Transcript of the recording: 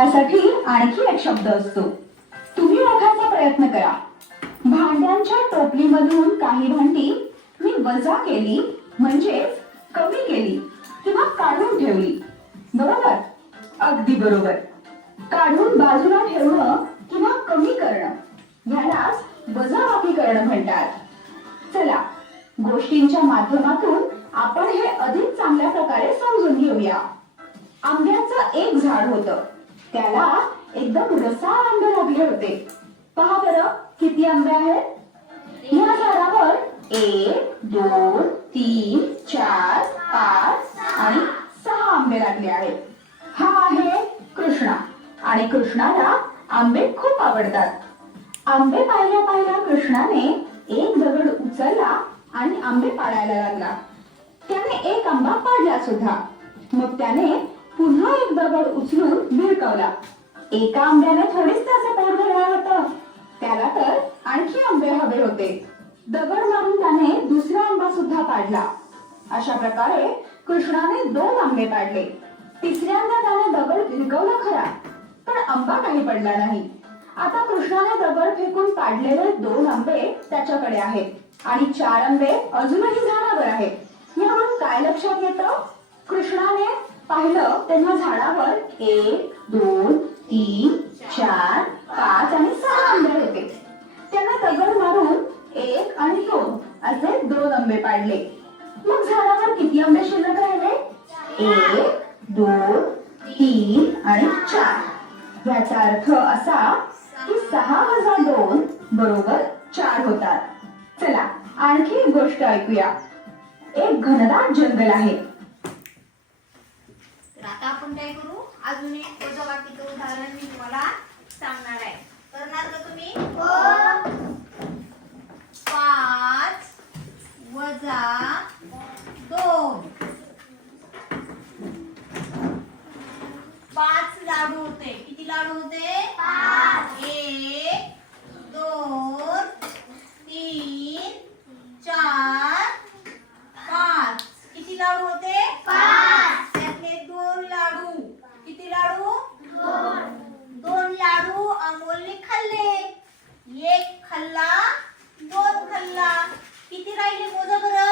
त्यासाठी आणखी एक शब्द असतो. तुम्ही ओळखायचा प्रयत्न करा. भांड्यांच्या टोपलीमधून काही भांडी मी वजा केली म्हणजेच कमी केली किंवा काढून ठेवली. बरोबर? अगदी बरोबर. काढून बाजूला ठेवणं किंवा कमी करणं यालाच वजाबाकी करणं म्हणतात. चला गोष्टींच्या माध्यमातून आपण हे अधिक चांगल्या प्रकारे समजून घेऊया. आंब्याचं एक झाड होतं. त्याला एकदम रसा आंबे लागले होते. पहा बरं किती आंबे आहेत? या झाडावर एक दोन तीन चार पाच आणि सहा आंबे लागले आहेत. हा आहे कृष्णा. आणि कृष्णाला आंबे खूप आवडतात. आंबे पाहिल्या पाहिल्या कृष्णाने एक दगड उचलला आणि आंबे पाडायला लागला. त्याने एक आंबा पाडला सुद्धा. मग त्याने दगड उचलून भिरकवला एका आंब्याने थोडीच त्याचे पोट भरलं होतं. त्याला तर आणखी आंबे हवे होते. दगड मारून त्याने दुसरा आंबा सुद्धा पाडला. अशा प्रकारे कृष्णाने दोन आंबे पाडले. तिसऱ्यांदा त्याने दगड भिरकवला खरा पण आंबा काही पडला नाही. आता कृष्णाने दगड फेकून पाडलेले दोन आंबे त्याच्याकडे आहेत. आणि चार आंबे अजूनही झाडावर आहेत. यावरून काय लक्षात येतं? पाहिलं तेव्हा झाडावर एक दोन तीन चार पाच आणि सहा आंबे होते. त्यांना दगड मारून एक आणि दोन असे दोन आंबे पाडले. मग झाडावर किती आंबे शिल्लक राहिले? एक दोन तीन आणि चार. याचा अर्थ असा की सहा हजार दोन बरोबर चार होतात. चला आणखी एक गोष्ट ऐकूया. एक घनदाट जंगल आहे. आपण काय करू? अजून एक वजाबाकीचं उदाहरण मी तुम्हाला सांगणार आहे. करणार का तुम्ही? पाच वजा दोन. पाच लाडू होते. किती लाडू होते? एक. पल्ला किती राहिले मोजा बरं